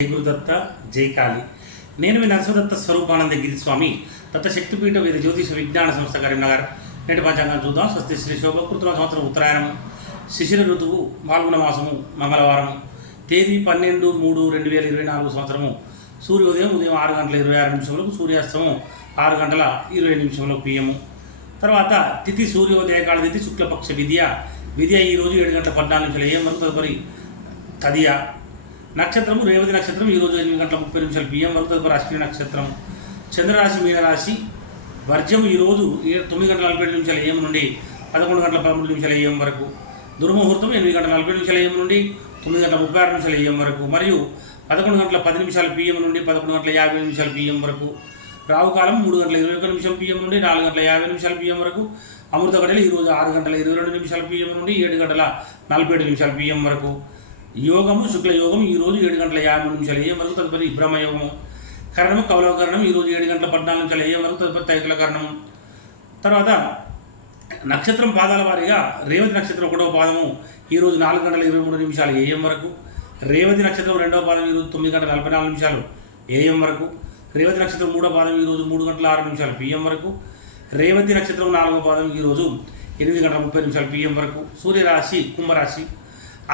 జై గురుదత్త జై కాళీ. నేను మీ నరసింహదత్త స్వరూపానంద గిరిస్వామి దత్త శక్తిపీఠ వేద జ్యోతిష విజ్ఞాన సంస్థ కరీంనగర్. నేటి పంచాంగం చూద్దాం. స్వస్తి శ్రీ శోభకృతుల సంవత్సరం ఉత్తరాయణము, శిశిర ఋతువు, పాల్గొన మాసము, మంగళవారం, తేదీ 12/3/2024 సంవత్సరము. సూర్యోదయం ఉదయం 6:26 సూర్యాస్తమం 6:20 PM. తర్వాత తిథి సూర్యోదయకాల తిథి శుక్లపక్ష విద్య ఈరోజు 7:14 AM వరకు. తదుపరి తదియ నక్షత్రము రేవతి నక్షత్రం ఈరోజు 8:30 PM వరకు. తదుపరి అశ్విని నక్షత్రం. చంద్రరాశి మీనరాశి. వర్జం ఈరోజు 9:47 AM నుండి 11:13 AM వరకు. దుర్ముహూర్తం 8:47 AM నుండి 9:36 AM వరకు మరియు 11:10 PM నుండి 11:50 PM వరకు. రావుకాలం 3:21 PM నుండి 4:50 PM వరకు. అమృత గడియలు ఈరోజు 6:22 PM నుండి 7:47 PM వరకు. యోగము శుక్లయోగం ఈరోజు 7:53 AM వరకు. తదుపరి బ్రహ్మయోగము. కరణము కౌలవకరణం ఈరోజు 7:14 AM వరకు. తదుపరి తైకుల కరణము. తర్వాత నక్షత్రం పాదాల వారీగా రేవతి నక్షత్రం 1వ పాదము ఈరోజు 4:23 AM వరకు. రేవతి నక్షత్రం 2వ పాదం ఈరోజు 9:44 AM వరకు. రేవతి నక్షత్రం 3వ పాదం ఈరోజు 3:06 PM వరకు. రేవతి నక్షత్రం 4వ పాదం ఈరోజు 8:30 PM వరకు. సూర్యరాశి కుంభరాశి.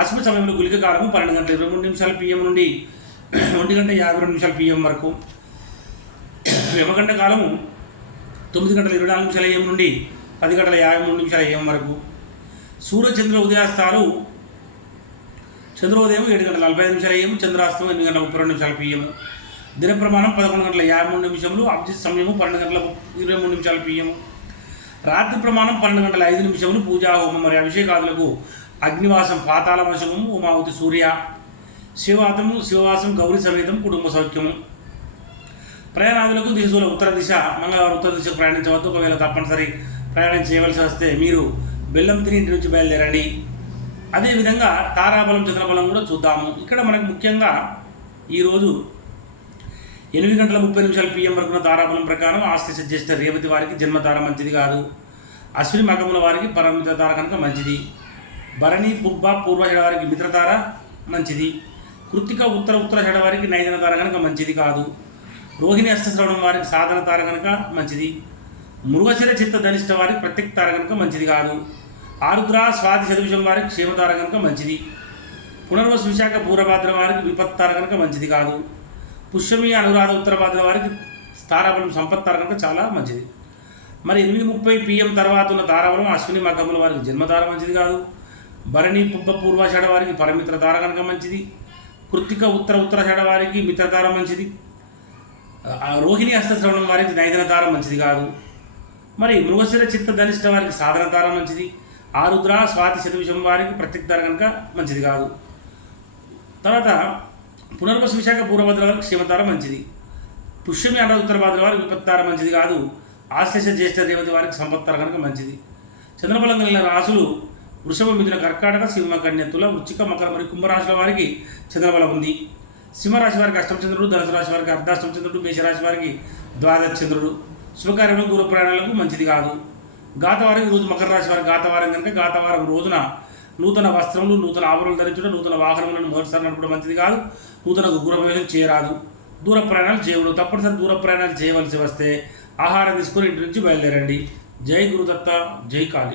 అశుభ సమయంలో గుళిక కాలము 12:23 PM నుండి 1:52 PM వరకు. యమగంట కాలము 9:24 AM నుండి 10:53 AM వరకు. సూర్యచంద్ర ఉదయాస్తాలు చంద్రోదయం 7:45 AM, చంద్రాస్తమం 8:32 PM. దిన ప్రమాణం 11:53. అభిజిత్ సమయము 12:23 PM. రాత్రి ప్రమాణం 12:05. పూజా హోమం మరియు అభిషేకాదులకు అగ్నివాసం పాతాళ వశము ఉమావతి సూర్య. శివవాసం గౌరీ సమేతం కుటుంబ సౌఖ్యము. ప్రయాణాదులకు దిశలో ఉత్తర దిశ మంగళవారం ఉత్తర దిశ ప్రయాణించవద్దు. ఒకవేళ తప్పనిసరి ప్రయాణం చేయవలసి వస్తే మీరు బెల్లం తిని ఇంటి నుంచి బయలుదేరండి. అదేవిధంగా తారాబలం చంద్రబలం కూడా చూద్దాము. ఇక్కడ మనకు ముఖ్యంగా ఈరోజు 8:30 PM వరకున్న తారాబలం ప్రకారం ఆశ్లేష జ్యేష్ఠ రేవతి వారికి జన్మతార మంచిది కాదు. అశ్విని మకముల వారికి పరమిత్ర తార కనుక మంచిది. భరణి పుబ్బ పూర్వషడ వారికి మిత్రతార మంచిది. కృత్తిక ఉత్తర వారికి నైదన తార కనుక మంచిది కాదు. రోహిణి హస్తశ్రవణం వారికి సాధన తార కనుక మంచిది. మృగశిర చిత్త ధనిష్ట వారికి ప్రత్యక్ తార కనుక మంచిది కాదు. ఆరుద్ర స్వాతి శతవిషం వారికి క్షేమతార కనుక మంచిది. పునర్వసు విశాఖ పూర్వభాద్ర వారికి విపత్తార కనుక మంచిది కాదు. పుష్యమి అనురాధ ఉత్తరభాద్ర వారికి తారాబలం సంపత్తార కనుక చాలా మంచిది. మరి 8:30 PM తర్వాత ఉన్న తారాబలం అశ్విని మకముల వారికి జన్మతార మంచిది కాదు. భరణి పుబ్బ పూర్వాషాఢ వారికి పరమిత్ర తార కనుక మంచిది. కృత్తిక ఉత్తరాషాఢ వారికి మిత్రతార మంచిది. రోహిణి హస్తశ్రవణం వారికి నైదన తార మంచిది కాదు. మరి మృగశిర చిత్త ధనిష్ట వారికి సాధన తార మంచిది. ఆరుద్ర స్వాతి శతవిషం వారికి ప్రత్యక్ తార కనుక మంచిది కాదు. తర్వాత పునర్వసు విశాఖ పూర్వభద్ర వారికి క్షేమతార మంచిది. పుష్యమి అనురాధ ఉత్తరభాద్ర వారికి విపత్తార మంచిది కాదు. ఆశ్లేష జ్యేష్ఠ రేవతి వారికి సంపత్తార కనుక మంచిది. చంద్రబలం కలిగిన రాశులు వృషభ, మిథున, కర్కాటక, సింహ, కన్య, తుల, వృశ్చిక, మకర మరియు కుంభరాశుల వారికి చంద్రబలం ఉంది. సింహరాశి వారికి అష్టమ చంద్రుడు, ధనుసు రాశి వారికి అర్ధాష్టమ చంద్రుడు, మేషరాశి వారికి ద్వాదశ చంద్రుడు. శుభకార్యంలో దూర ప్రయాణాలకు మంచిది కాదు. గాతవారం ఈరోజు మకర రాశి వారికి గాతవారం కనుక గాతవారం రోజున నూతన వస్త్రములు, నూతన ఆభరణలు ధరించడం, నూతన వాహనములను మొదటిసారి నడపడం మంచిది కాదు. నూతన గృహప్రవేశం చేయరాదు. దూర ప్రయాణాలు చేయకూడదు. తప్పనిసరి దూర ప్రయాణాలు చేయవలసి వస్తే ఆహారం తీసుకొని ఇంటి నుంచి బయలుదేరండి. జై గురుదత్త జై కాళీ.